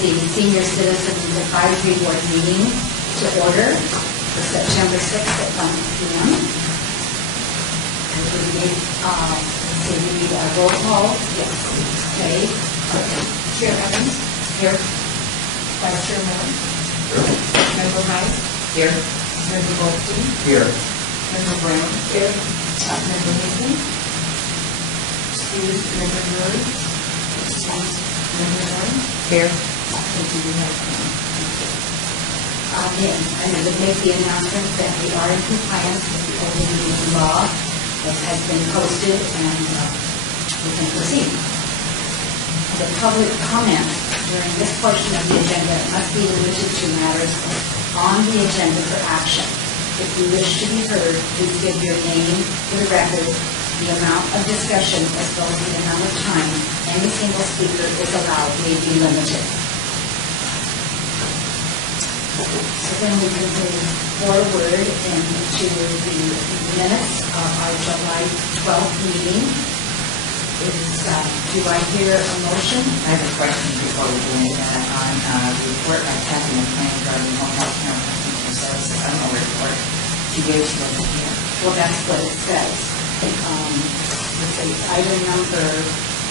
the Senior Citizens Advisory Board meeting to order for September 6th at 1 p.m. And we need a roll call. Yes. Okay. Chair Evans. Here. Vice Chair Miller. Here. Member Rice. Here. Member Goldstein. Here. Member Brown. Here. Member Mason. Excused. Member Murray. Excused. Member Warren. Here. Thank you. Again, I'm going to make the announcement that we are in compliance with the open meeting law that has been posted, and we can proceed. The public comment during this portion of the agenda must be limited to matters on the agenda for action. If you wish to be heard, please give your name for the record. The amount of discussion as well as the amount of time any single speaker is allowed may be limited. So then we can move forward into the minutes of our July 12th meeting. Do I hear a motion? I have a question before we go into that on the report by Kathy McLean regarding home health care and professional services. I don't know where report she gave to us here. Well, that's what it says. Let's see, item number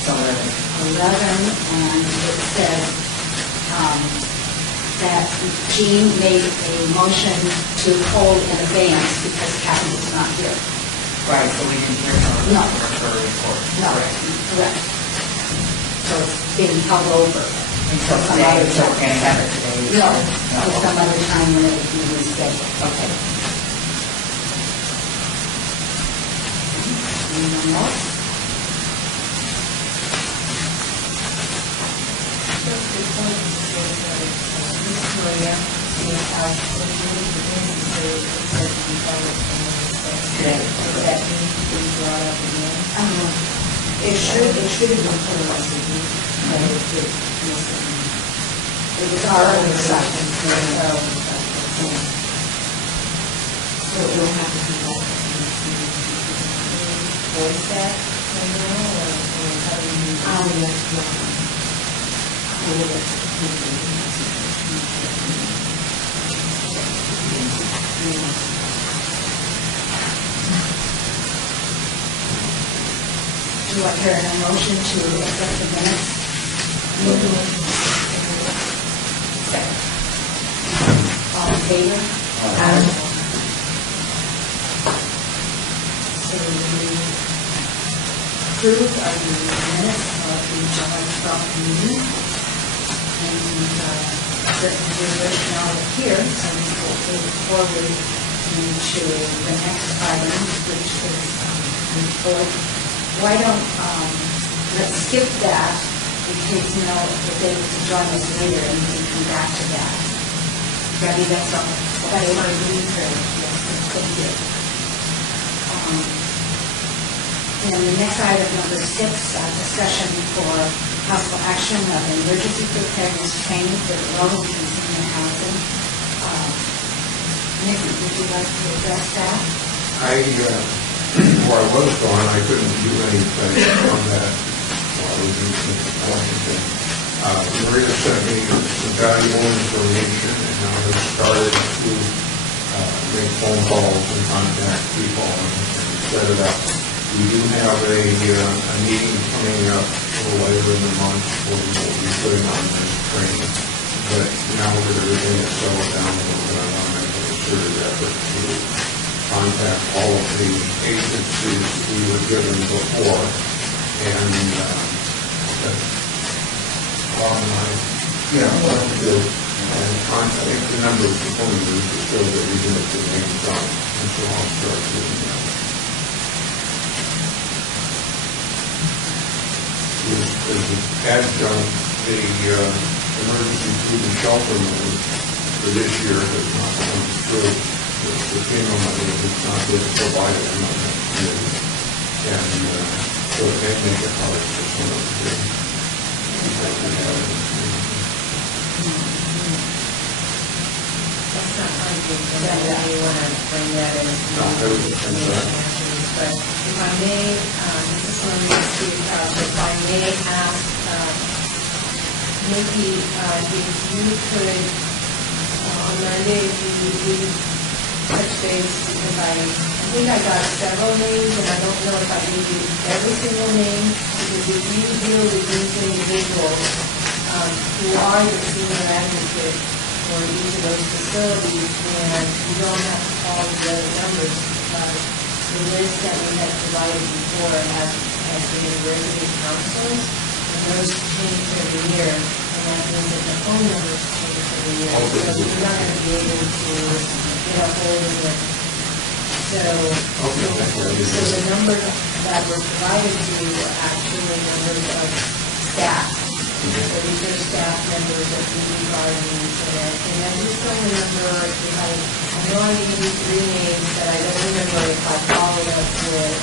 11, and it says that Jean made a motion to hold in advance because Kathy was not here. Right, so we didn't hear her report. No, correct. So it's being held over until today, so we're going to have it today. No, until some other time when it would be rescheduled. Okay. Anyone else? Just before you say that, Victoria, Today. does that need to be brought up again? It should have been put on CD, but it was our oversight. So it will have to be back. Voice that, or how do you? Do I hear a motion to accept the minutes? Second. All in favor? So we approve of the minutes of the July 12th meeting. And certainly we're right now here, so we will move forward into the next item, which is report. Why don't, let's skip that in case Mel is able to join us later and we can come back to that. Gabby, that's all. That's my meeting for yes, thank you. And the next item, number 6, discussion for possible action of emergency preparedness training for low-income senior housing. Nick, would you like to address that? Where I was gone, I couldn't do anything on that while I was in Washington. Maria sent me some valuable information, and now I've started to make phone calls and contact people and set it up. We do have a meeting coming up a little later in the month where we will be putting on this training. But now that everything is settled down a little bit, I want to make a concerted effort to contact all of the agencies we were given before, and and contact the number of proponents to show that we did it to the main time, and so I'll start doing that. As an adjunct, the emergency food and shelter money for this year has not come through. The FEMA money has not been provided on that committee, and so it may make it hard for some of the That's not my big agenda. You want to bring that in? No, I was just going to say. But if I may, this one needs to, if I may ask Nikki, if you could, on Monday, if you touch base, because I think I got several names, and I don't know if I gave you every single name, because if you deal with these individuals, who are the senior advocate for each of those facilities, and you don't have to follow the other numbers, because the list that we had provided before has been resident councils, and those change every year, and that means that the phone numbers change every year, so you're not going to be able to get a hold of it. So the numbers that were provided to you were actually numbers of staff. So these are staff members of community gardens, and I just don't remember if I know I gave you 3 names, but I don't remember if I followed up with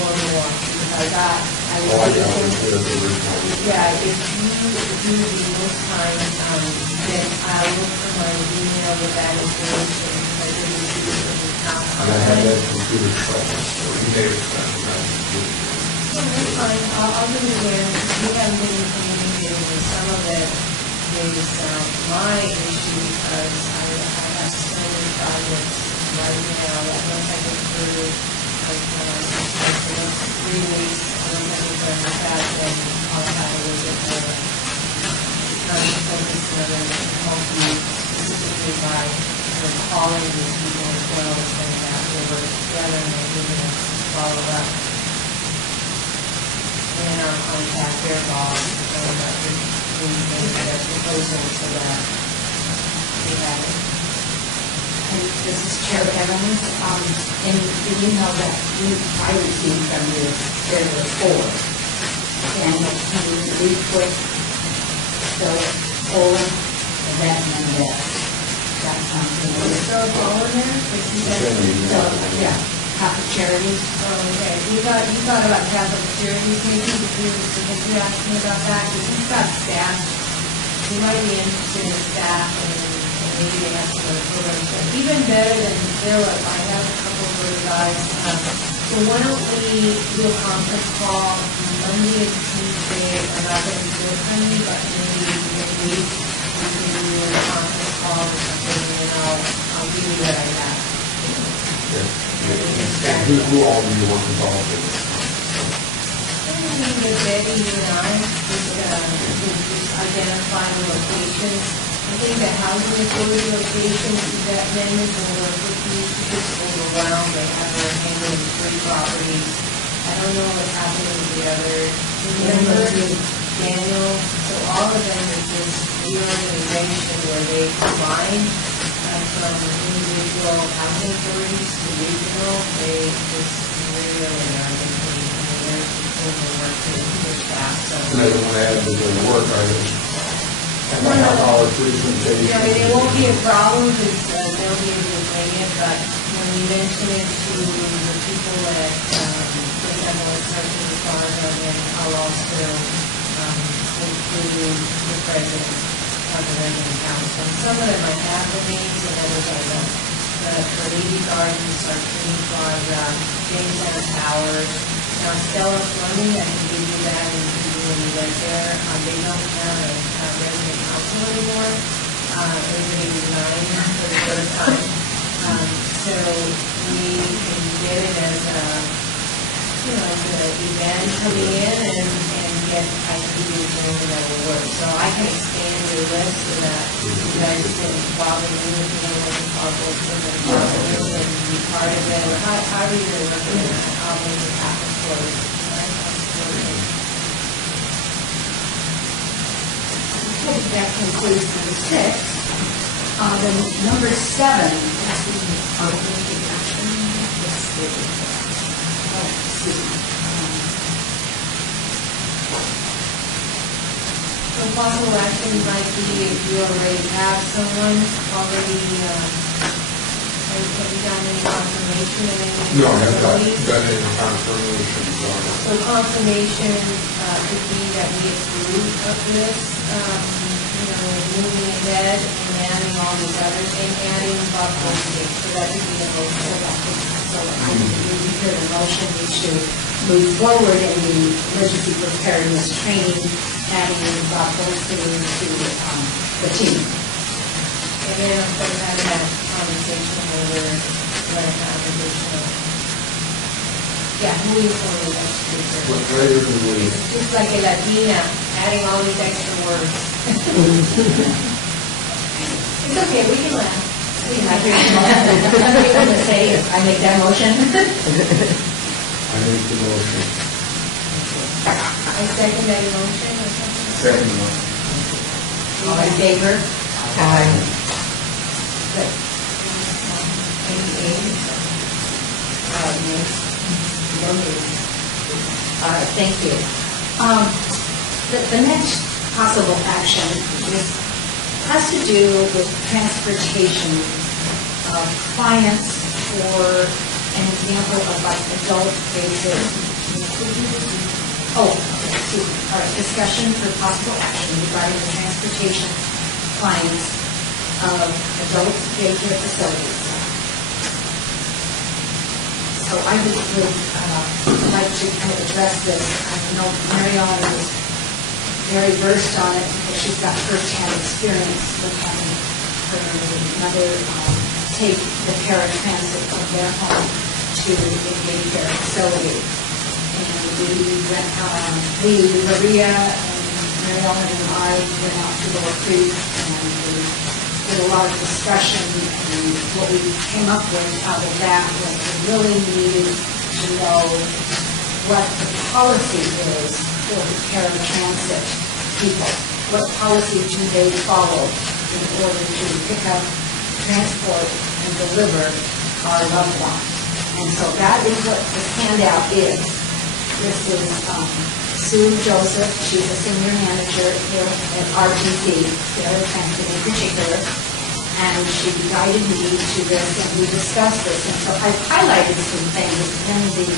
4 more, because I was thinking, yeah, if you would be most time, then I will put my email with that information, because I didn't see it in the house. And I have that computer specialist, or email specialist. So that's fine, I'll do it again. We haven't been communicating with some of it is my issue, because I have so many projects right now that once I get through, like, the next 3 weeks, once I get done with that, then I'll have a little bit more time to focus on it and help you specifically by calling these people as well, and that we'll work together and we're going to follow up. And I'll contact their boss about their proposal so that we have it. And this is Chair Evans. In the email that I received from you, there were 4. And can you read quick? So, Olin, Yvette, and Mendez. That sounds familiar. So, all in there? So, yeah, Catholic Charities. Oh, okay. You thought about Catholic Charities, maybe, because you asked me about that, because he's got staff. You might be interested in staff, and maybe they have some other programs. But even better than Philip, I have a couple of those guys. So why don't we do a conference call Monday and Tuesday? I'm not going to be good for me, but maybe midweek we can do a conference call or something, and then I'll give you what I have. And who all do you want involved in this? I think that Betty, you and I, just identify the locations. I think the housing authority locations, that Mendez will work with you to just overwhelm. They have their handling 3 properties. I don't know what's happening with the other members, Daniel. So all of them is this reorganization where they combine from individual housing authorities to regional. They just really are making their work to push fast. So And they don't want to add to their work, right? And I have our presentation. yeah, it won't be a problem because they'll be able to bring it, but when we mention it to the people that, for example, it's Sergeant Department, and then I'll also include the president of the resident council. And some of them I have the names and others I don't. But Carnegie Gardens, Sartini Plaza, James S. Howard, now Stella Plumbing, I can give you that and when you went there. They don't have a resident council anymore. Everybody resigned for the first time. So we can get it as a, as an event coming in and get ideas going that will work. So I can expand your list so that you guys can, while they're doing it, I'll go through the process and be part of it. Or however you're going to look at it, I'll make it happen for you. Okay, that concludes number 6. Then number 7. So possible action might be if you already have someone already, have you done any confirmation of any? No, I have not facilities? done any confirmation, So confirmation could be that we approve of this, moving ahead and adding all these others and adding Buffalo State. So that could be a motion. So I need to hear the motion to move forward in the emergency preparedness training, adding Bob Goldstein to the team. And then I'm going to have that conversation over what a conversation. Yeah, moving forward, that's true. What greater than we, Just like a Latina, adding all these extra words. It's okay, we can laugh. Can I hear the motion? Somebody want to say, I make that motion? I make the motion. I second that motion or something. Second one. All in favor? Aye. Good. Any nays? No nays. All right, thank you. The next possible action has to do with transportation of clients for an example of like adult daycare. Oh, excuse me. All right, discussion for possible action regarding the transportation clients of adult daycare facilities. So I would like to kind of address this. I know Marion is very versed on it because she's got first-hand experience with having her mother take the paratransit from their home to the daycare facility. And Maria and Marion and I went out to Lower Creek and we did a lot of discussion, and what we came up with out of that was we really needed to know what the policy is for the paratransit people. What policy do they follow in order to pick up, transport, and deliver our loved ones? And so that is what this handout is. This is Sue Joseph. She's a senior manager here at RTP, Paratransit in particular, and she guided me to this, and we discussed this. And so I've highlighted some things in the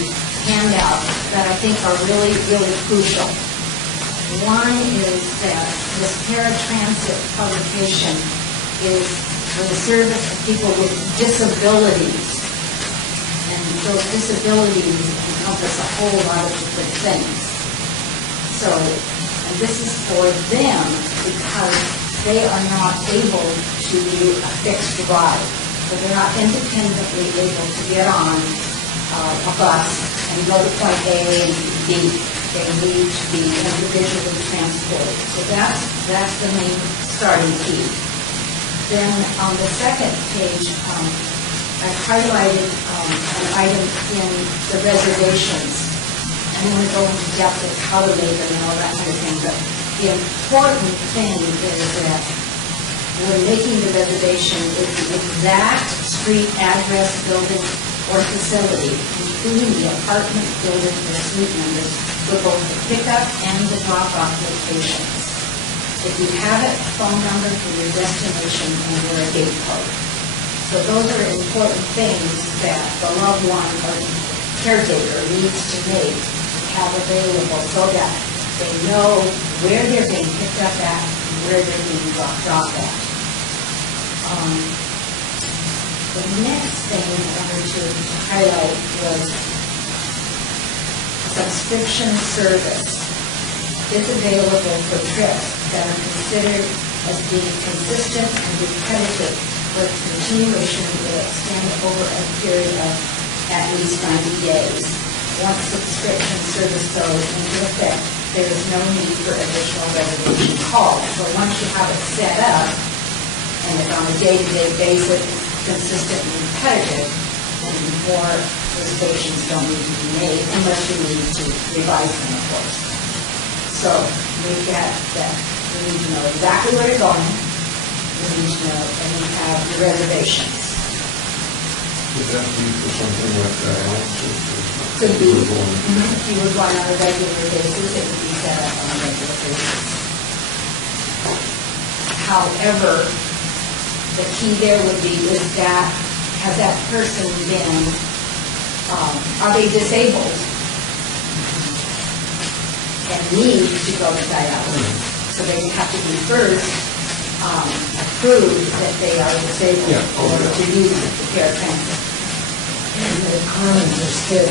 handout that I think are really, really crucial. One is that this paratransit publication is for the service of people with disabilities. And those disabilities encompass a whole lot of different things. So, and this is for them because they are not able to do a fixed ride. So they're not independently able to get on a bus and go to point A and B. They need to be individually transported. So that's the main starting key. Then on the second page, I've highlighted an item in the reservations. I'm going to go into depth of how to make them and all that kind of thing, but the important thing is that when making the reservation, it's the exact street address, building, or facility, including the apartment, building, or suite numbers for both the pickup and the drop-off locations. If you have it, phone number for your destination and your gate code. So those are important things that the loved one or caretaker needs to make, have available so that they know where they're being picked up at and where they're being dropped at. The next thing I wanted to highlight was subscription service is available for trips that are considered as being consistent and repetitive, where continuation will extend over a period of at least 90 days. Once subscription service goes into effect, there is no need for additional reservation calls. So once you have it set up, and it's on a day-to-day basis, consistent and repetitive, and more reservations don't need to be made unless you need to revise them, of course. So we've got that. We need to know exactly where you're going. We need to know, and we have the reservations. would that be for something like dialysis? Could be. If you would want on a regular basis, it would be set up on a regular basis. However, the key there would be is that, has that person been, are they disabled and need to go to dialysis? So they have to be first approved that they are disabled or to use the paratransit. the comments are still.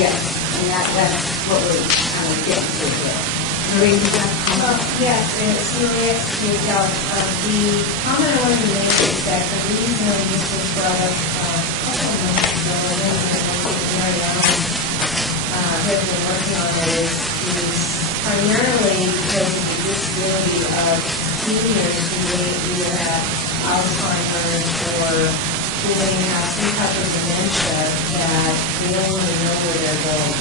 Yes, and that's what we're kind of getting to here. Marie, would you like to comment? Yes, and it's Maria Esposito. The comment I wanted to make is that the reason this was brought up a couple of months ago, and then Mary Ellen has been working on it, is primarily because of the disability of seniors who may either have Alzheimer's or who may have some type of dementia that they don't really know where they're going.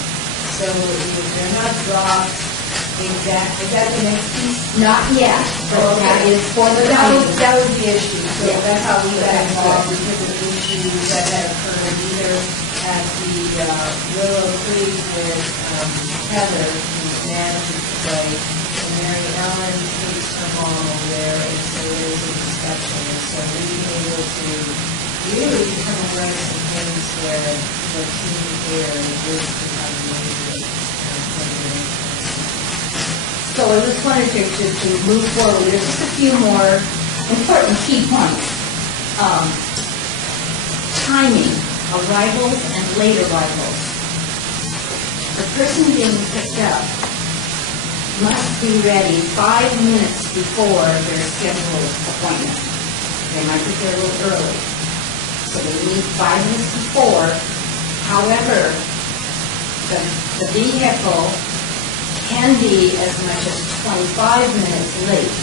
So if they're not dropped, is that the next piece? Not yet, but that is for the That was coming. the issue, so Yeah. that's how we got That's involved, good. because of the issues that had occurred either at the Willow Creek with Heather, who's managed to play, and Mary Ellen takes her mom over there, and so there's a discussion, and so we've been able to really kind of rank some things where the team here is really become amazing. So I just wanted to move forward. There's just a few more important key points. Timing, arrivals and late arrivals. The person being picked up must be ready 5 minutes before their scheduled appointment. They might get there a little early, so they need 5 minutes before. However, the vehicle can be as much as 25 minutes late.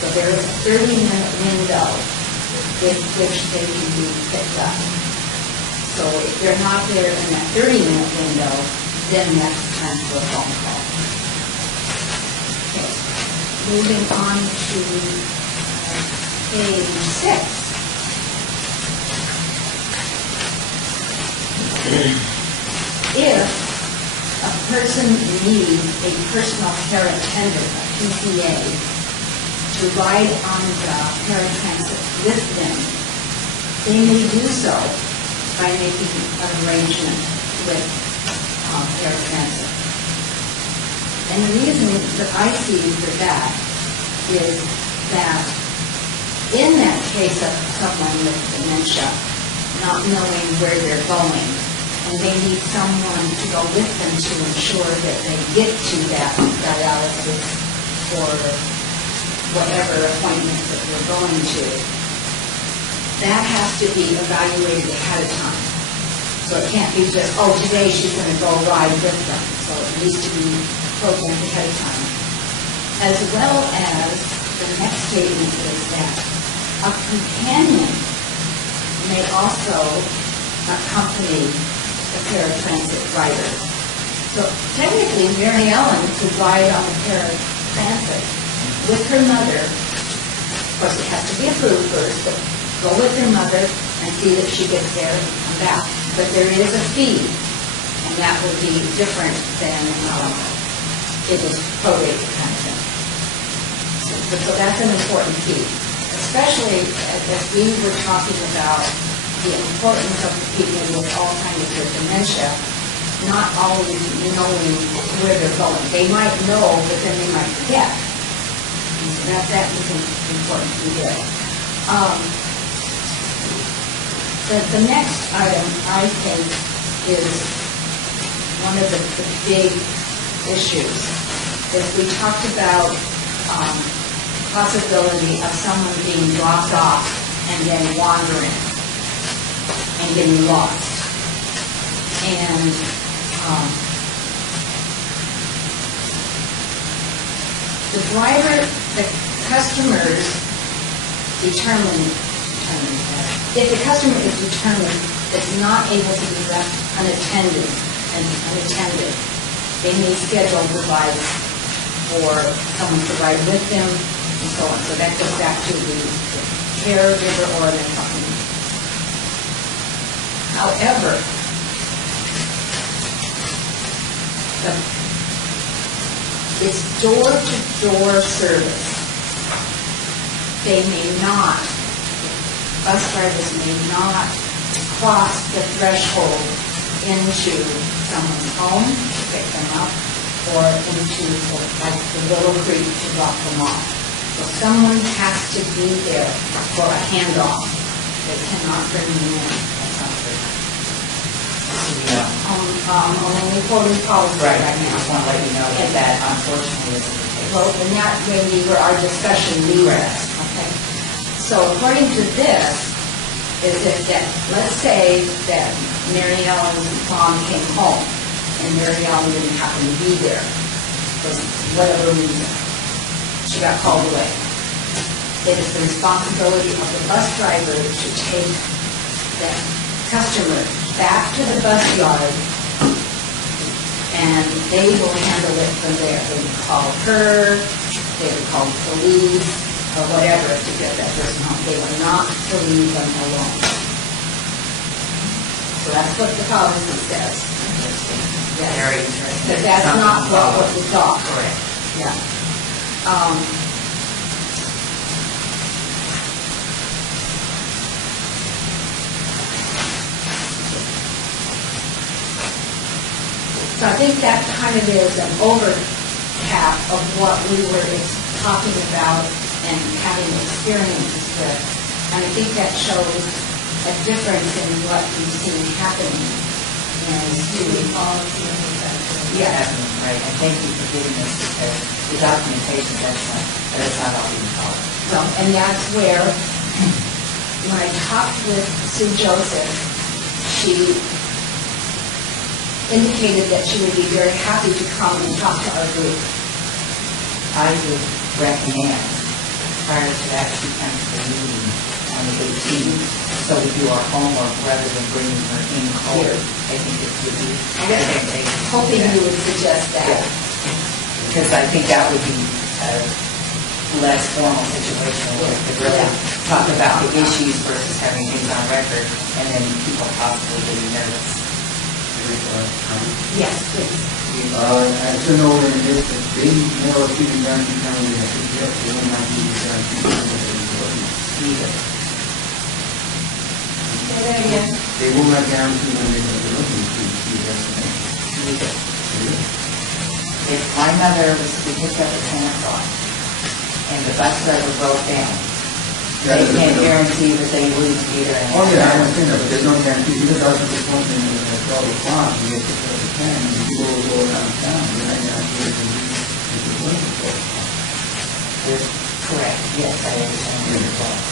So there is a 30-minute window with which they can be picked up. So if they're not there in that 30-minute window, then that's time for a phone call. Okay. Moving on to page 6. If a person needs a personal care attendant, a PCA, to ride on the paratransit with them, they may do so by making an arrangement with paratransit. And the reason that I see for that is that in that case of someone with dementia, not knowing where they're going, and they need someone to go with them to ensure that they get to that dialysis or whatever appointment that they're going to. That has to be evaluated ahead of time. So it can't be just, oh, today she's going to go ride with them. So it needs to be programmed ahead of time. As well as the next statement is that a companion may also accompany the paratransit rider. So technically, Mary Ellen could ride on the paratransit with her mother. Of course, it has to be approved first, but go with her mother and see that she gets there and come back. But there is a fee, and that will be different than it was prorated kind of thing. So that's an important key, especially as we were talking about the importance of people with Alzheimer's or dementia not always knowing where they're going. They might know, but then they might forget. And so that is important to do. The next item, I think, is one of the big issues. Is we talked about possibility of someone being dropped off and then wandering and getting lost. And the driver, the customers determine if the customer is determined it's not able to be left unattended, they may schedule a device for someone to ride with them and so on. So that goes back to the caregiver or the company. However, it's door-to-door service. They may not, bus drivers may not cross the threshold into someone's home to pick them up or into, like, the Willow Creek to drop them off. So someone has to be there for a handoff. They cannot bring them in at some point. so you know. I'm only quoting policy Right, right I just now. want to let you know that that unfortunately isn't the case. Well, and that may be where our discussion leads us, okay? So according to this, is if that, let's say that Mary Ellen's mom came home, and Mary Ellen didn't happen to be there, for whatever reason. She got called away. It is the responsibility of the bus driver to take that customer back to the bus yard, and they will handle it from there. They would call her, they would call the police, or whatever to get that person home. They were not to leave them alone. So that's what the policy says. Yes. Very interesting. But that's not what we thought. Correct. Yeah. So I think that kind of is an overcap of what we were talking about and having experiences with. And I think that shows a difference in what we've seen happening in student policy and Yeah, right, and thank you for giving us, because the documentation is excellent, but it's not all being followed. Well, and that's where, when I talked with Sue Joseph, she indicated that she would be very happy to come and talk to our group. I would recommend, prior to that, she comes to the meeting on the 18th, so we do our homework rather than bringing her in cold. Here. I think it would be I was advantageous. hoping you would suggest that. Because I think that would be a less formal situation where we could really talk about the issues versus having things on record and then people possibly getting nervous. Yes, please. As you know, in this, being more city Guarantee County, I think yes, they will not be Guarantee County. Either. Say that again. They will not guarantee when they are looking to see Either. If my mother was to be picked up at 10 o'clock and the bus driver broke down, they can't guarantee that they wouldn't be there. Oh, yeah, I understand that, but there's no guarantee. You got to the point at 12 o'clock, you get picked up at 10, and you go around town, you're not guaranteed to be at 12 o'clock. Correct, yes, I understand where you're going.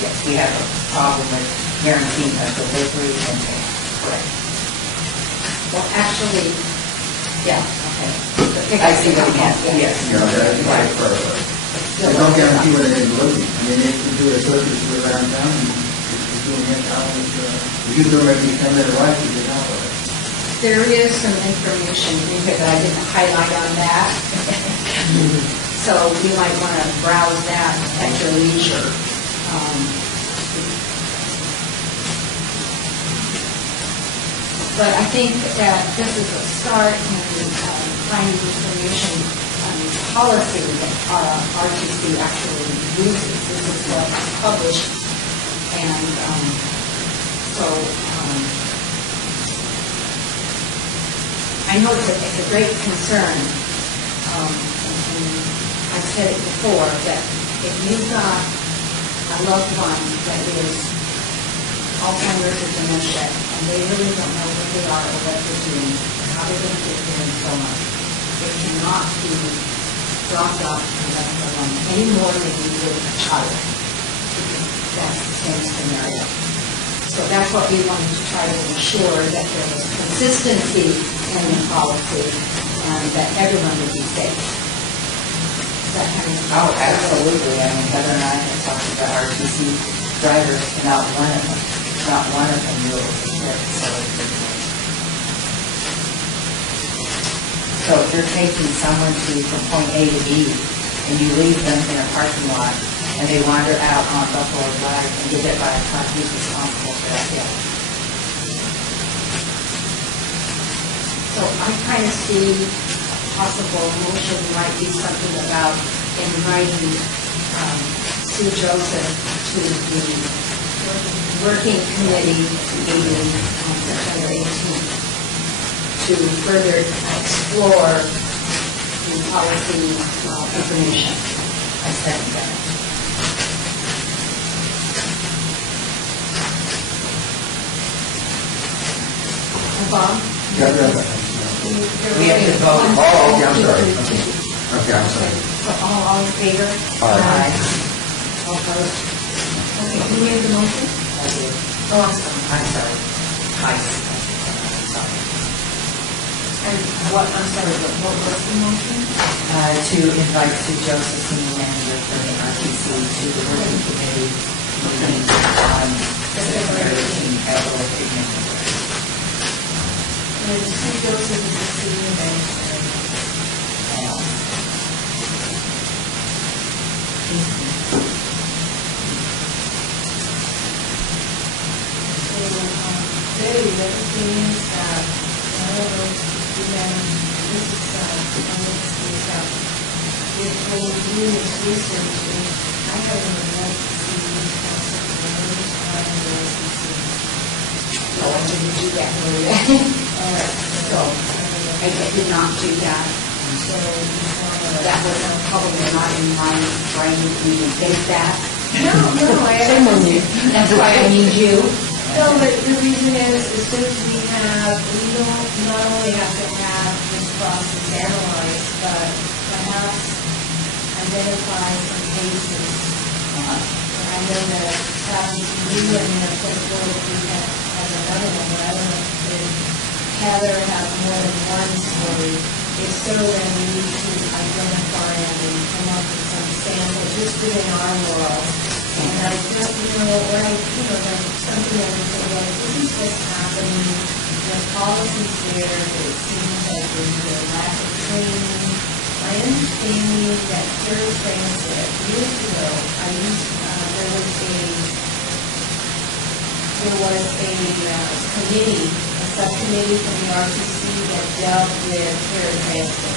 Yes, we have a problem with guaranteeing a delivery and pay. Correct. Well, actually, yeah, okay. The pickup I see what you mean, and yes. You know, that's right for There's no guarantee when they're looking. I mean, they can do a service around town, and if you're doing it now, if you do it maybe 10-minute ride, you get out of it. There is some information in here, but I didn't highlight on that. So you might want to browse that at your leisure. But I think that this is a start in finding information on policy that RTC actually uses. This is what is published. And so I know it's a great concern. And I've said it before, that if you've got a loved one that is Alzheimer's or dementia, and they really don't know where they are or what they're doing, how they're going to get there and so on, they cannot be dropped off and left alone any more than you would a child, because that's the same scenario. So that's what we wanted to try to ensure, that there was consistency in the policy and that everyone would be safe. Is that kind of? Oh, absolutely. I mean, Heather and I have talked about RTC drivers, and not one of them knew it was a threat to celebrate. So if you're taking someone from point A to B, and you leave them in a parking lot, and they wander out on Buffalo Drive and get hit by a car, who's responsible for that death? So I kind of see possible motion might be something about inviting Sue Joseph to the working committee meeting on September 18th to further explore the policy information. I second that. Bob? Yeah, yeah. We have to vote. Oh, okay, I'm sorry. Okay, okay, I'm sorry. So all in favor? Aye. All opposed? Okay, who made the motion? I did. Oh, I'm sorry. I'm sorry. Heiss. Sorry. And what, I'm sorry, what was the motion? To invite Sue Joseph, senior manager for the RTC, to the working committee meeting on February 18th at the electric meeting. And Sue Joseph is the senior manager. So, Betty, the other thing is that, I don't know if you manage, this is, I'm going to see this out. If when you're doing this research, I haven't read to see these concepts of members on the LCC. Oh, I didn't do that, Maria. All right, So, I did not do that. so you want to. That was probably not in my brain to even think that. No, That's why I need you. No, but the reason is, as soon as we don't not only have to have this process analyzed, but perhaps identify some cases. I know that Travis and you and then of course Board of Rehab has another one, but I don't know if Heather has more than one story. If so, then we need to identify and come up with some samples just within our world. And I don't know, or like something that we say, well, this is what's happening, the policy's there, but it seems like there's a lack of training. My understanding that Jerry Transit, years ago, there was a committee, a subcommittee from the RTC that dealt with Jerry Transit.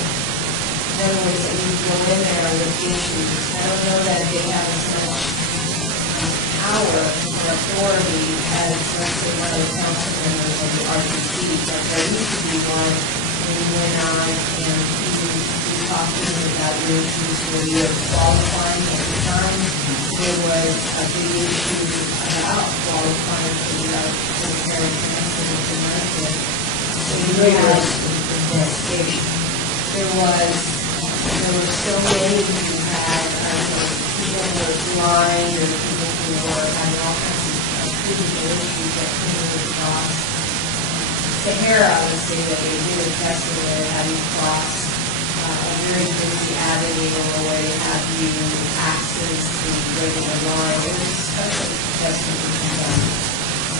In other words, that you go in there with issues. I don't know that they have as much power or authority as, let's say, one of the council members of the RTC, but there used to be one when you went on and he talked to me about your issues where you were qualifying at the time. There was a big issue about qualifying for the parent cancer and so you had investigation. There were so many who had people who were blind or people who were having all kinds of physical issues that came across Sahara. I would say that they really tested it, how you cross a very busy avenue or where you have you access to regular line. It was special testing to be done.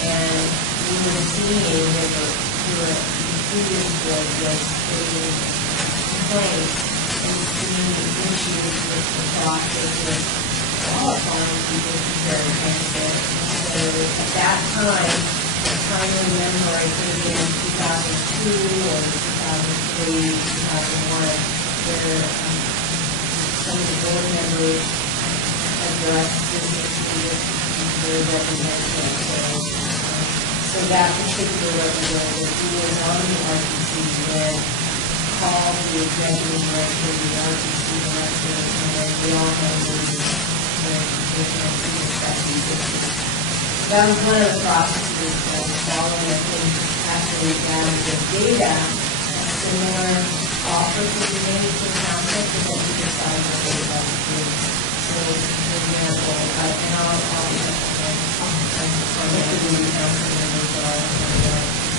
And we were seeing that we were previous board was getting complaints and seeing issues with the process of qualifying people to very expensive. So at that time, I'm trying to remember, I think in 2002 or 2003, 2001, where some of the board members addressed this issue with their representatives. So that particular representative who was on the RTC when called the executive director of the RTC director, and then we all know the that was one of the processes that was following. I think after we gathered the data, a similar offer could be made to the council so that we decide what they would like to do. So, for example, and I'll check on what the new council members are.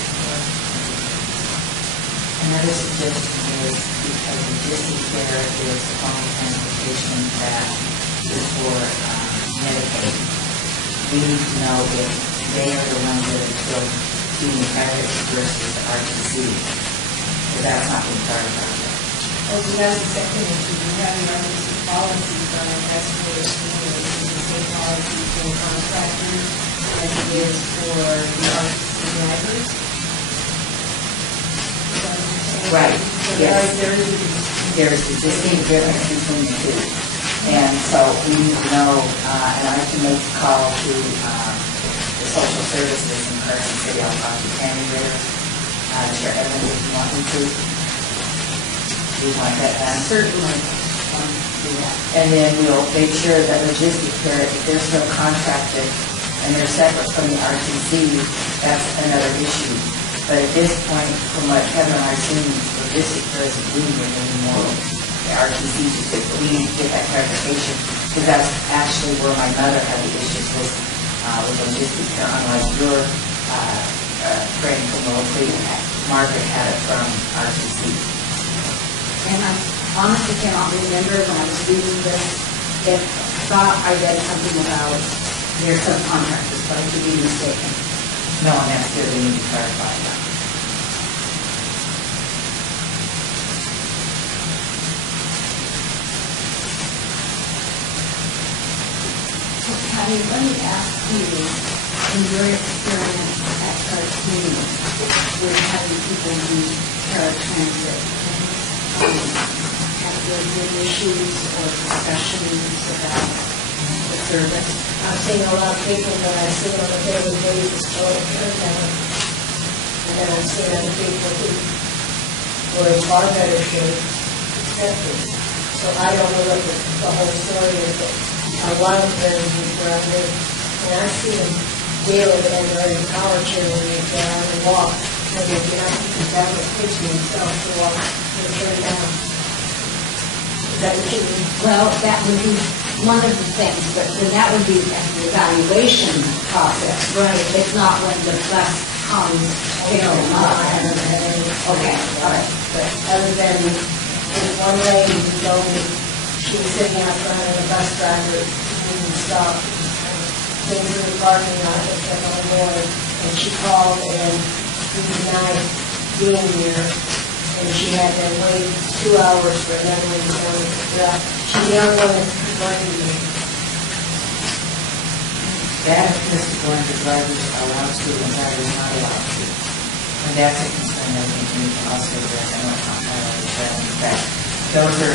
Another suggestion is, because logistics there is phone transportation that is for Medicaid. We need to know if they are the ones that are still doing private versus the RTC, because that's not being part of our project. Oh, so that's the second issue. We have the RTC policy, but that's where it's the same policy for contractors as it is for the RTC drivers. Right, So yes. there's There's a distinct difference between the two. And so we need to know, and I can make a call to the social services in Carson City. I'll talk to Tammy Ritter, Chair Evans, if you want me to. Do you want that done? Certainly. And then we'll make sure that logistics there, if they're still contracted and they're separate from the RTC, that's another issue. But at this point, from what Kevin and I seen, logistics doesn't do it anymore. The RTC just said, we need to get that clarification, because that's actually where my mother had the issues with logistics. Unlike your friend from Oakley, Margaret had it from RTC. And I honestly cannot remember when I was reading this, if I thought I read something about their subcontractors, but I could be mistaken. No, and that's good, we need to clarify that. So Patty, let me ask you, in your experience at Cartoon with having people use paratransit, have there been issues or discussions about the service? I've seen a lot of people that I see on a daily basis go to Paratransit. And then I've seen other people who were in far better shape, accepted. So I don't know what the whole story is, but a lot of them were out there, and I see them daily, and they're in power chair when they get out and walk. And they get up and down the pitch themselves to walk and turn down. Is that what you mean? Well, that would be one of the things, but then that would be an evaluation process. Right. It's not when the bus comes, pick them up. I haven't had any. Okay, all right, good. Other than this one lady who told me she was sitting out front of the bus driver, didn't stop, came through the parking lot and kept on going. And she called and he denied being there. And she had to wait 2 hours for another one to come and pick her up. She's the only one that complained to me. That is Mr. Glenn, the drivers are allowed to, and drivers not allowed to. And that's a concern that we need to also address. I don't know how to share that. Those are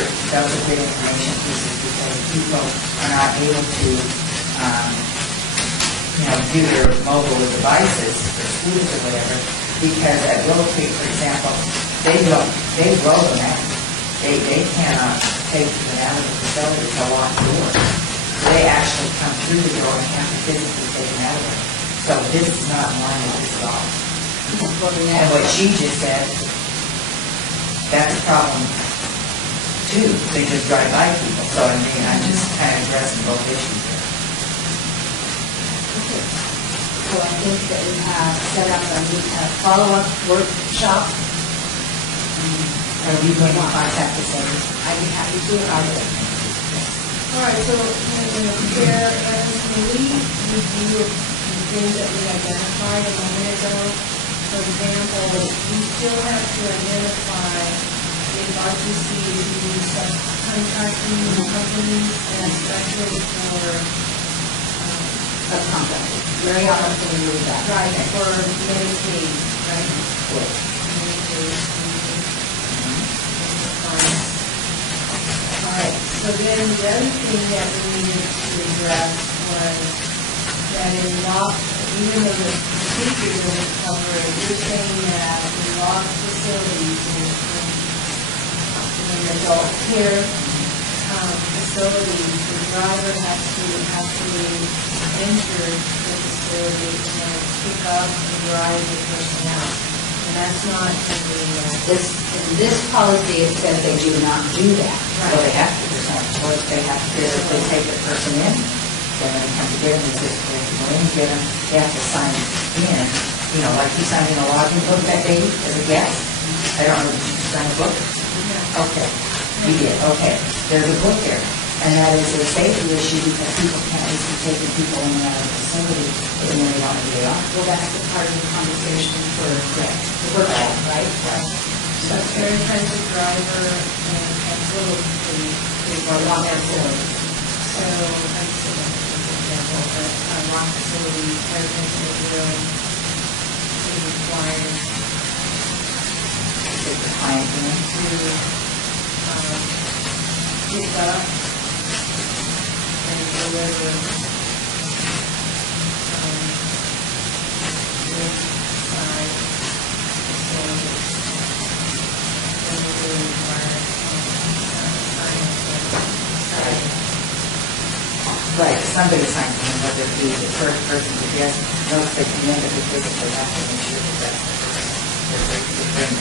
good information pieces because people are not able to, do their mobile devices for schools or whatever. Because at Willow Creek, for example, they roll them out. They cannot take them out of the facility to lock doors. They actually come through the door and have to physically take them out of there. So this is not in line with this law. And what she just said, that's a problem too. They just drive by people. So I mean, I'm just kind of addressing both issues here. Okay. So I think that we have set up a follow-up workshop. Are we going to contact the city? I'd be happy to, I would. All right, so in the compare, can we review the things that we identified a moment ago? For example, we still have to identify if RTC is using subcontracting companies, and especially for, Subcontracted. Very often we do that. right, for Medicaid, right? Medicaid. All right, so then the other thing that we needed to address was that in law, even though the procedure doesn't cover it, you're saying that in law facilities in adult care facilities, the driver has to enter the facility and pick up and drive the person out. And that's not in the, In this policy, it says they do not do that. Well, they have to, there's no choice, they have to physically take the person in. Then when they come to get them, they physically go in, get them, they have to sign in. Like you signed in a login book that day as a guest. I don't know, did you sign a book? Okay, you did, okay. There's a book there. And that is a safety issue because people can't easily take the people in and out of the facility and then they want to get off. Well, that's the part of the conversation for the workshop, right? so paratransit driver and Willow Creek is Or law facility. So, I'm saying, for example, but a law facility, paratransit will be required Take the client in. to pick up and deliver inside facilities. And we will require Right, somebody signs in, whether it be the first person, the guest, notes they come in, but they physically have to make sure that that's the person. They're very.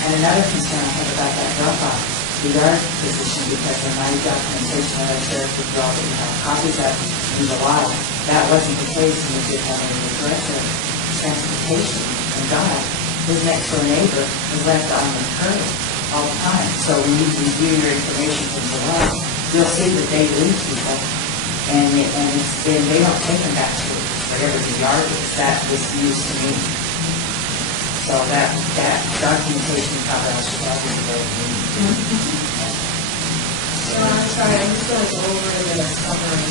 And another concern I have about that drop-off, the yard position, because in my documentation that I shared with you all that you have copies of in July, that wasn't the case when we did have a director of transportation and God, his next door neighbor was left on the curb all the time. So when you review your information from July, you'll see that they leave people, and they don't take them back to whatever the yard is. That was news to me. So that documentation probably should all be very neat. So I'm sorry, I'm just going to go over the summary.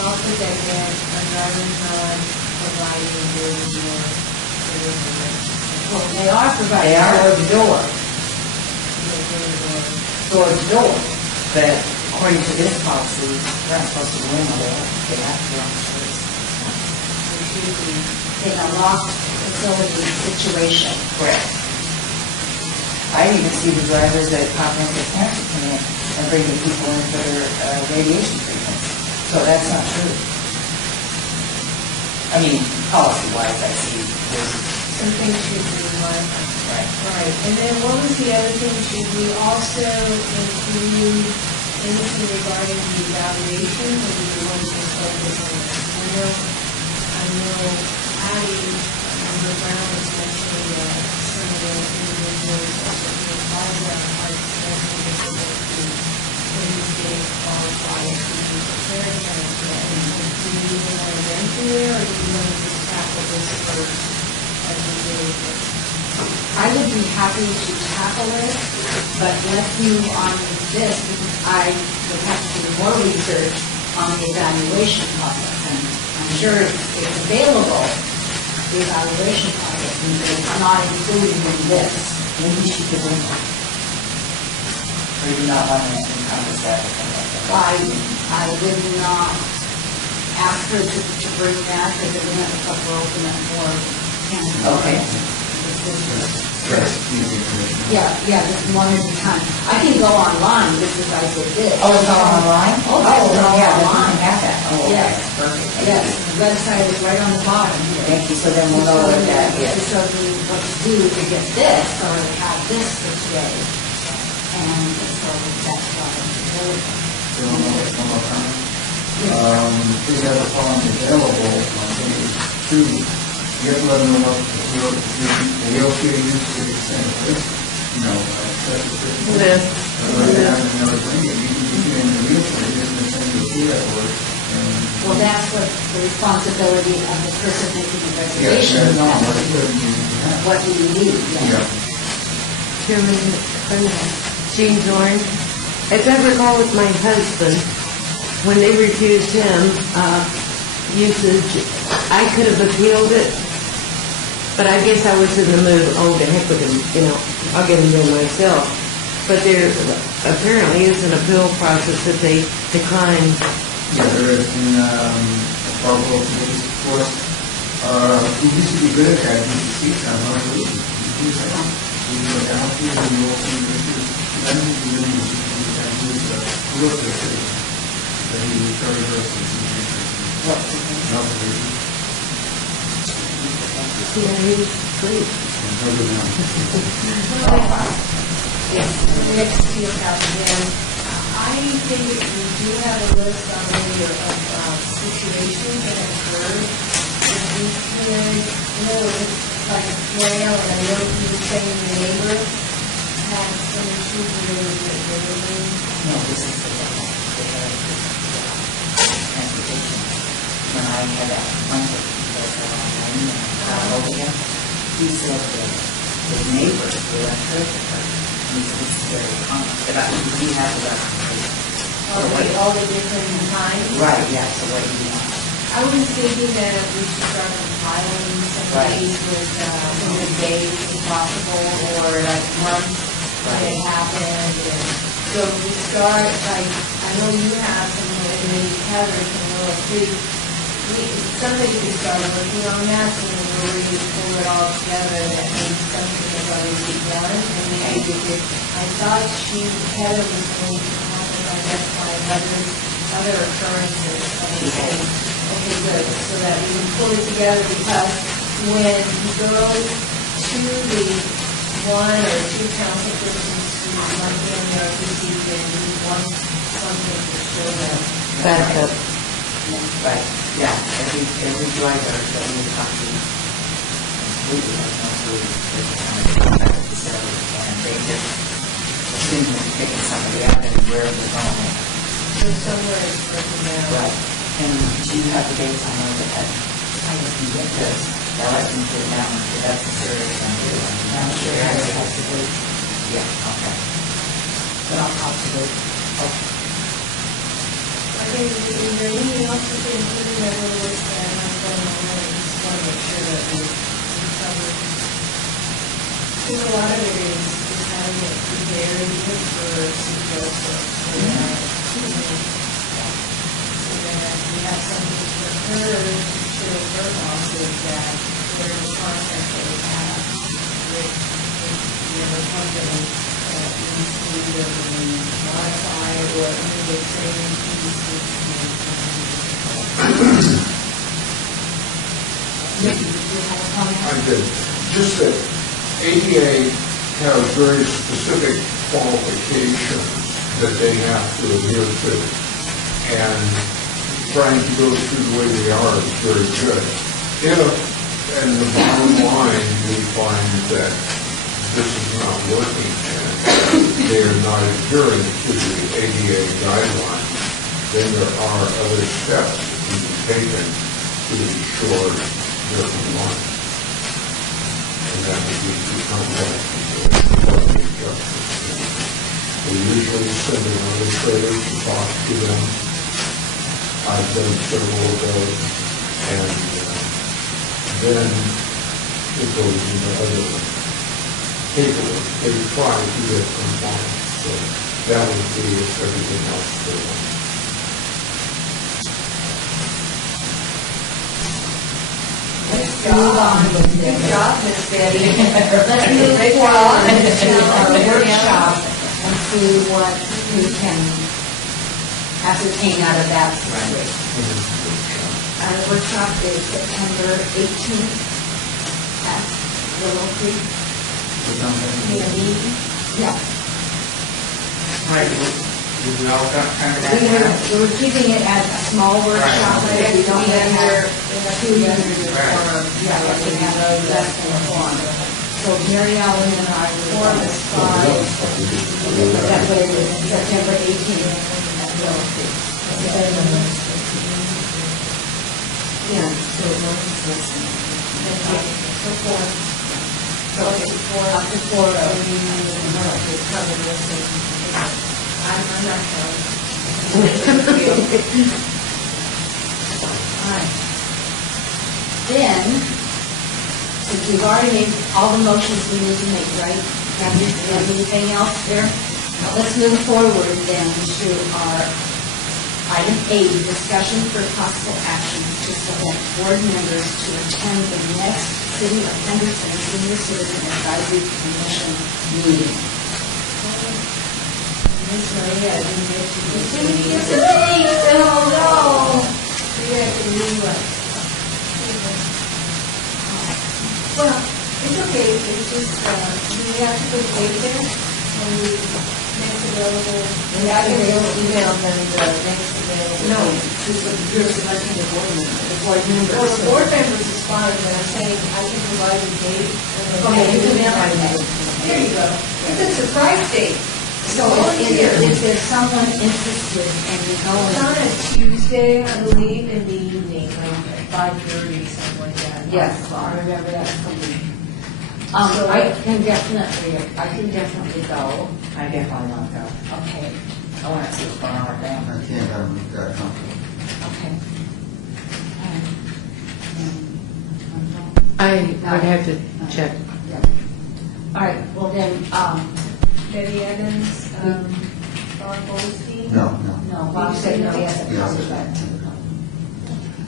I'll put that in, a driver's not providing door to door service. Well, they are providing They are. door to door. Door to door. But according to this policy, they're not supposed to go in there. They have to be on the streets. In a locked facility situation. Correct. I even see the drivers that pop in their parents to come in and bring the people in for their radiation treatments. So that's not true. I mean, policy-wise, I see there's, Some things should be like, right. right. And then what was the other thing? Should we also include anything regarding the evaluation, or do we want to just focus on that? I know Patty, Member Brown was mentioning that some of the individuals are certainly involved in our expenses when he's getting qualified to be prepared for it. Do you even want to enter there, or do you want to just tackle this first as we do this? I would be happy to tackle it, but let's move on with this, because I would have to do more research on the evaluation process. And I'm sure it's available, the evaluation process, and it's not included in this. Maybe she could bring one. Or you not want to encompass that or something like that? I would not ask her to bring that, because it would have to open up more candidates. Okay. Stress, easy information. Yeah, just one at a time. I can go online, just as I did this. Oh, it's all online? Oh, it's all yeah, online. we have that. Oh, okay, Yes. perfect. Thank Yes, you. the website is right on the bottom here. Thank you, so then we'll know what that It is. shows me what to do to get this, or to have this for today. And so that's why I'm really. So one more comment. If you have a form available, on page 2, you have to let them know what the LCA use to the extent of this, special. List. Otherwise, you have to know bring it. You can release it, you're just going to send you a CA for it. Well, that's what the responsibility of the person making the Yes, reservation. no, That's what's good, you have. what do you need? Yeah. Chairman, Jean Zorn. As I recall with my husband, when they refused him usage, I could have appealed it, but I guess I was in the mood, oh, the heck with him, I'll get him there myself. But there apparently is an appeal process that they decline. Yeah, there is in Fargo Police Force. We used to be good at that. We used to see some of it. We go down to and we also use then we use we go to the city. Then we refer to those What's the thing? Yeah, he was great. Yes, next to your house again. I think we do have a list already of situations that have occurred. If we could, like a trail, and I know you were saying the neighbor had some issues with the building. No, this is the transportation. When I had that one that was over him, he said that the neighbors were unfair to her. He said, this is very common. But we have the documentation. All the different times. Right, yeah, so what do you want? I was thinking that we should start compiling some of Right. these with the dates if possible, or like months when it happened. And so we start, like, I know you have some, and maybe Heather can look too. Somebody could start working on that, so when we're ready to pull it all together, that maybe something is already done. And maybe we could, I thought Heather was going to help us identify other occurrences of the same. Okay, good, so that we can pull it together, because when he goes the one or two council persons who might be on the RPC, then we want something to show that. Backup. Right, yeah, every driver that we talk to, we do have no clue, there's a kind of contact facility, and they just assume they're picking somebody out and where they're going. So somewhere it's broken down. Right, and do you have the dates on those that I can get this, now let me put it down, because that's a serious one, too. I'm sure it has to be, yeah, okay. But I'll talk to the, okay. I think, is there anything else you can include in that little list that I'm going on, I just want to make sure that we cover. Because a lot of it is having it prepared even for city council. So that we have something for her to show her bosses that there's a contract that we have with the company that needs to either be modified or under the training piece. Nick, do you have a comment? I did. Just that ADA has very specific qualifications that they have to adhere to, and trying to go through the way they are is very good. If, and the bottom line, we find that this is not working and they are not adhering to the ADA guidelines, then there are other steps that can be taken to ensure their compliance. And that would be to contact the justice. We usually send an arbitrator to talk to them. I've done several of those, and then it goes into other paperwork. They try to get compliance, so that would be if everything else fails. Let's move on. Good job, Miss Betty. Let's move forward to our workshop and see what we can ascertain out of that situation. Our workshop is September 18th at Willow Creek. Yeah. Right, we all got kind of We were keeping it as a small workshop, Right. we don't have two Right. Yeah, we have a less than a form. So Mary Ellen and I form is 5. That's what it is, September 18th at Willow Creek. Yeah. So 4. So up to 4 of you cover this. I'm not counting. Alright. Then, since we've already made all the motions we need to make, right? Have you have anything else there? Now let's move forward then to our item 8, discussion for possible action to select board members to attend the next City of Henderson Senior Citizen Advisory Commission meeting. Miss Maria, I didn't get to this. Oh, no. We have to leave us. Well, it's okay, it's just, we have to put date there, when we next available. And that email them the next available. No, you're selecting the board member, Well, the board members is fine, but I'm saying I can provide a date. and then- Okay, you can provide that. There you go. It's a surprise date. So is there someone interested in It's going? on a Tuesday, I believe, in the evening, like 5:30, something like that. Yes, I remember that from me. I can definitely go. I definitely want to go. Okay, I want to see what's going on with I them. can't have that conflict. okay. I'd have to check. All right, well then, Betty Evans, Bob Goldstein. No. no, Bob said no, he hasn't Yes. come back.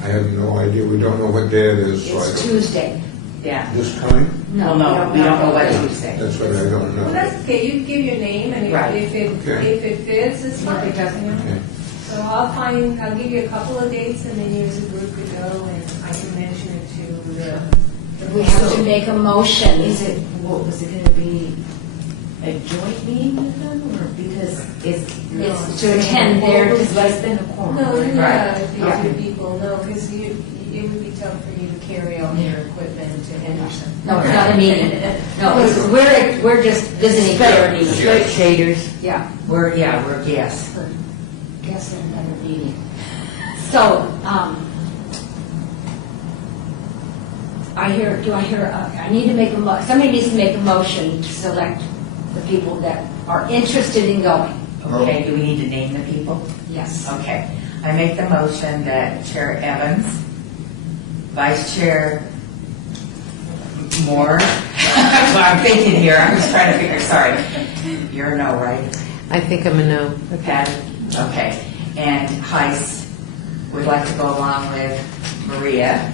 I have no idea, we don't know what day it is, so I It's don't. Tuesday. Yeah. This time? Well, no, we don't know what to say. That's what I don't Well, know. that's okay, you can give your name, and Right. if Okay. it fits, it's fine. If it doesn't, Okay. So I'll give you a couple of dates, and then you as a group could go, and I can mention it to the We have to make a motion. Is it, what, was it gonna be a joint meeting with them, or because It's to attend their, It's less than a quorum? No, right? yeah, Yeah. if you people, no, because it would be tough for you to carry all your equipment to Henderson. no, it's not a meeting. No, we're just visiting their meeting. Spectators. Yeah. We're yes. Guess in another meeting. So, I need to make somebody needs to make a motion to select the people that are interested in going. Okay, do we need to name the people? Yes. Okay. I make the motion that Chair Evans, Vice Chair Moore, that's what I'm thinking here, I'm just trying to figure, sorry. You're a no, right? I think I'm a no. Pat? Okay. And Heiss would like to go along with Maria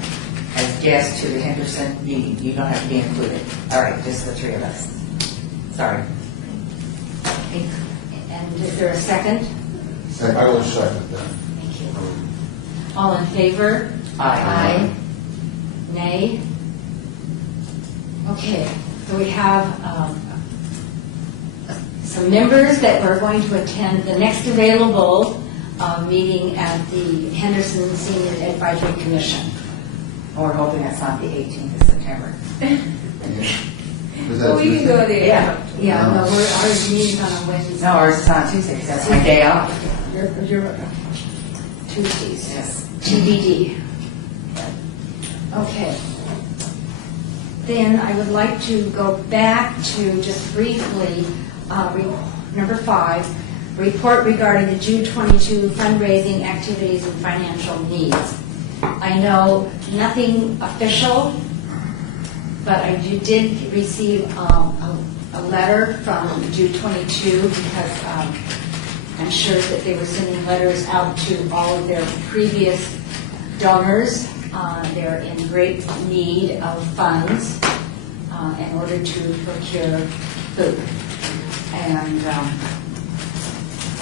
as guest to the Henderson meeting. You don't have to be included. All right, just the three of us. Sorry. And is there a second? I will second that. Thank you. All in favor? Aye. Nay? Okay, so we have some members that are going to attend the next available meeting at the Henderson Senior Advisory Commission. We're hoping it's not the 18th of September. Well, we can go there. Yeah, no, our meeting's on a Wednesday. No, ours is on Tuesday, because that's my day off. You're Tuesdays. Yes. TBD. Okay. Then I would like to go back to just briefly, number 5, report regarding the June 22 fundraising activities and financial needs. I know nothing official, but I did receive a letter from June 22 because I'm sure that they were sending letters out to all of their previous donors. They're in great need of funds in order to procure food. And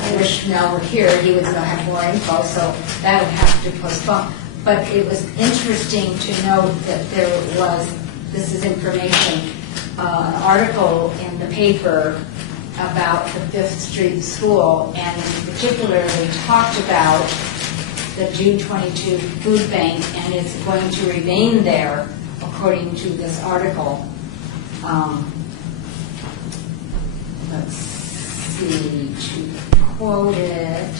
I wish Mel were here, he would have more info, so that would have to postpone. But it was interesting to note that there was, this is information, an article in the paper about the Fifth Street School, and in particular, they talked about the June 22 food bank, and it's going to remain there, according to this article. Let's see, to quote it.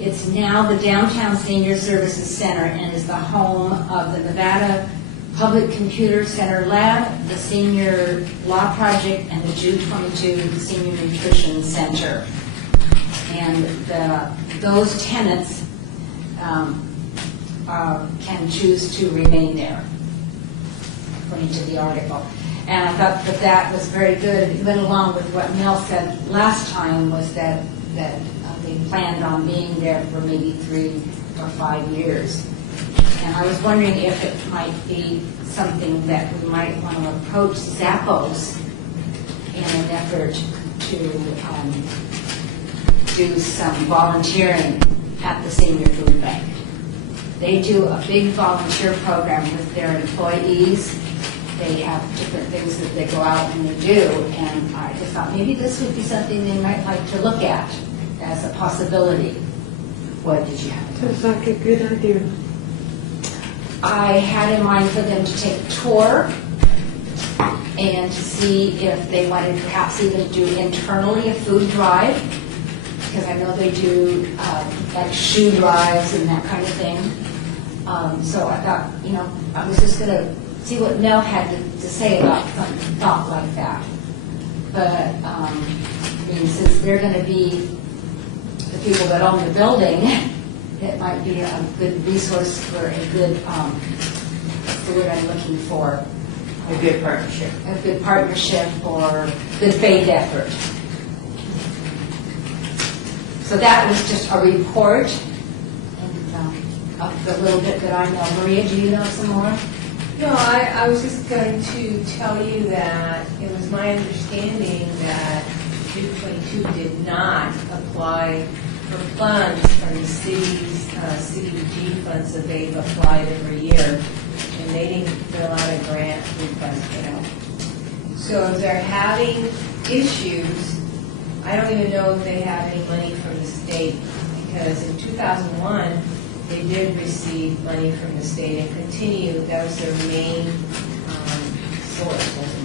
It's now the Downtown Senior Services Center and is the home of the Nevada Public Computer Center Lab, the Senior Law Project, and the June 22 Senior Nutrition Center. And those tenants can choose to remain there, according to the article. And I thought that that was very good. It went along with what Mel said last time, was that they planned on being there for maybe 3 or 5 years. And I was wondering if it might be something that we might want to approach Zappos in an effort to do some volunteering at the Senior Food Bank. They do a big volunteer program with their employees. They have different things that they go out and they do, and I just thought maybe this would be something they might like to look at as a possibility. What did you have? Sounds like a good idea. I had in mind for them to take a tour and to see if they wanted to perhaps even do internally a food drive, because I know they do like shoe drives and that kind of thing. So I thought, I was just going to see what Mel had to say about something thought like that. But since they're going to be the people that own the building, it might be a good resource for a good, what's the word I'm looking for? A good partnership. A good partnership or good faith effort. So that was just a report of the little bit that I know. Maria, do you know some more? No, I was just going to tell you that it was my understanding that June 22 did not apply for funds from the city's CDBG funds that they've applied every year, and they didn't fill out a grant request for that. So if they're having issues, I don't even know if they have any money from the state, because in 2001, they did receive money from the state and continue, that was their main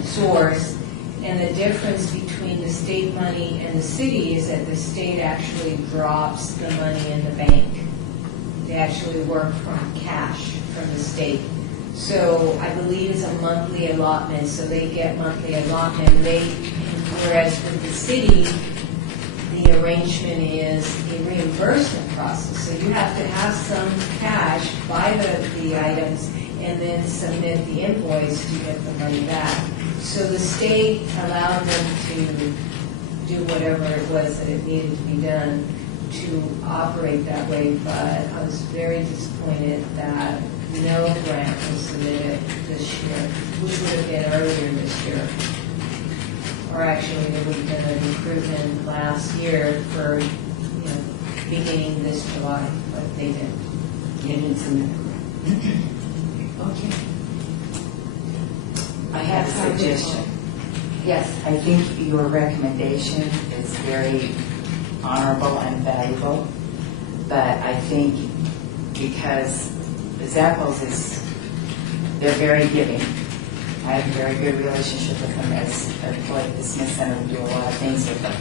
source. And the difference between the state money and the city is that the state actually drops the money in the bank. They actually work from cash from the state. So I believe it's a monthly allotment, so they get monthly allotment. Whereas with the city, the arrangement is a reimbursement process. So you have to have some cash, buy the items, and then submit the invoice to get the money back. So the state allowed them to do whatever it was that it needed to be done to operate that way, but I was very disappointed that no grant was submitted this year, which would have been earlier this year. Or actually, there would have been an improvement last year for, beginning this July, but they didn't. You didn't submit. Okay. I have a suggestion. Yes. I think your recommendation is very honorable and valuable, but I think because Zappos they're very giving. I have a very good relationship with them as an employee at the Smith Center. We do a lot of things with them.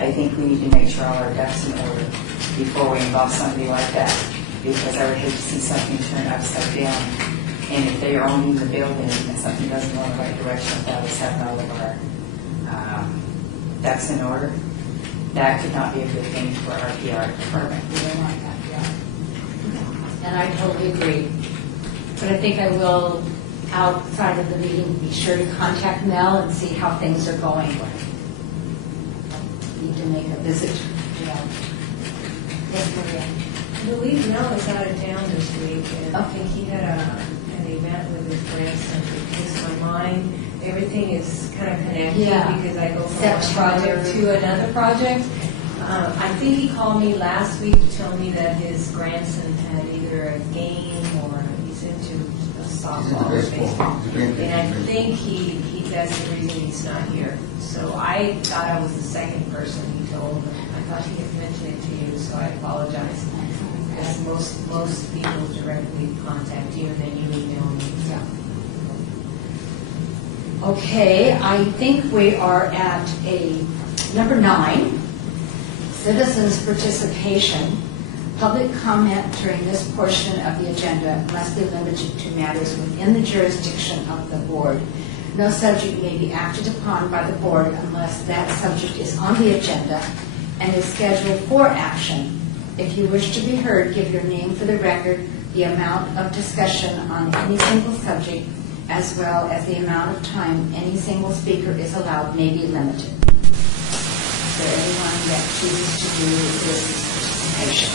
I think we need to make sure all our ducks in order before we involve somebody like that, because I would hate to see something turn upside down. And if they are owning the building and something doesn't go in the right direction without us having all of our ducks in order, that could not be a good thing for our PR department. We don't want that, yeah. And I totally agree. But I think I will, outside of the meeting, be sure to contact Mel and see how things are going. Need to make a visit. Yes, Maria. I believe Mel is out of town this week, and I think he had an event with his grandson that takes my mind. Everything is kind of connected Yeah. because I go from September. one project to another project. I think he called me last week to tell me that his grandson had either a game or he's into softball or baseball. And I think that's the reason he's not here. So I thought I was the second person he told. I thought he had mentioned it to you, so I apologize. Because most people directly contact you and then you email me. Yeah. Okay, I think we are at number 9, citizens' participation. Public comment during this portion of the agenda must be limited to matters within the jurisdiction of the board. No subject may be acted upon by the board unless that subject is on the agenda and is scheduled for action. If you wish to be heard, give your name for the record, the amount of discussion on any single subject, as well as the amount of time any single speaker is allowed may be limited. So anyone that chooses to do this participation.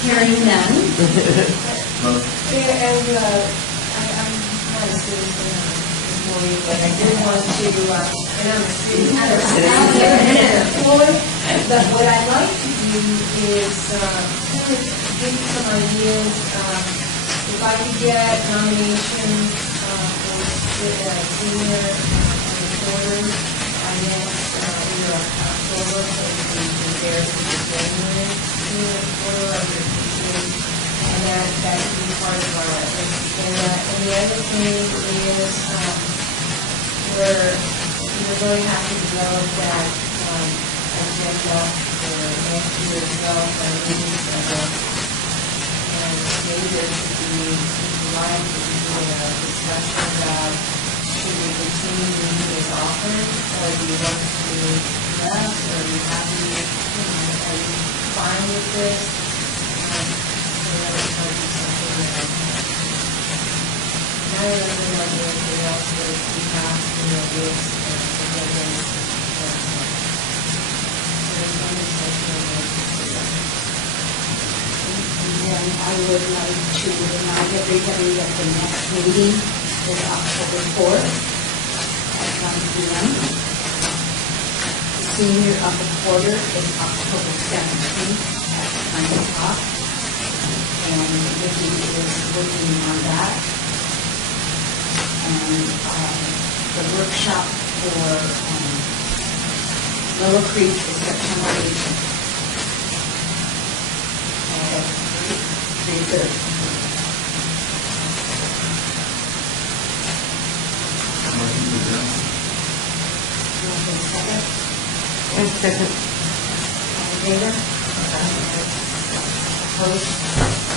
Hearing none. And I'm not a citizen this morning, but I did want to, and I'm a citizen, but what I'd like to do is kind of give you some ideas. If I could get nominations for senior reporters, I guess, either October, so we can compare to the January senior reporter of your PCA. And that would be part of our list. And the other thing is we're going to have to develop that agenda for next year as well, for our meeting schedule. And maybe there should be, like, a discussion about should we continue meeting as often, or do you want to do less, or are you happy, are you fine with this? I don't know anything else that we have, this agendas. And then I would like to remind everybody that the next meeting is October 4th at 1 p.m. senior of the quarter is October 17th at 9 o'clock. And Vicki is working on that. And the workshop for Willow Creek is September 18th. At 3:30. Motion to adjourn. Second. And second. All in favor? Opposed?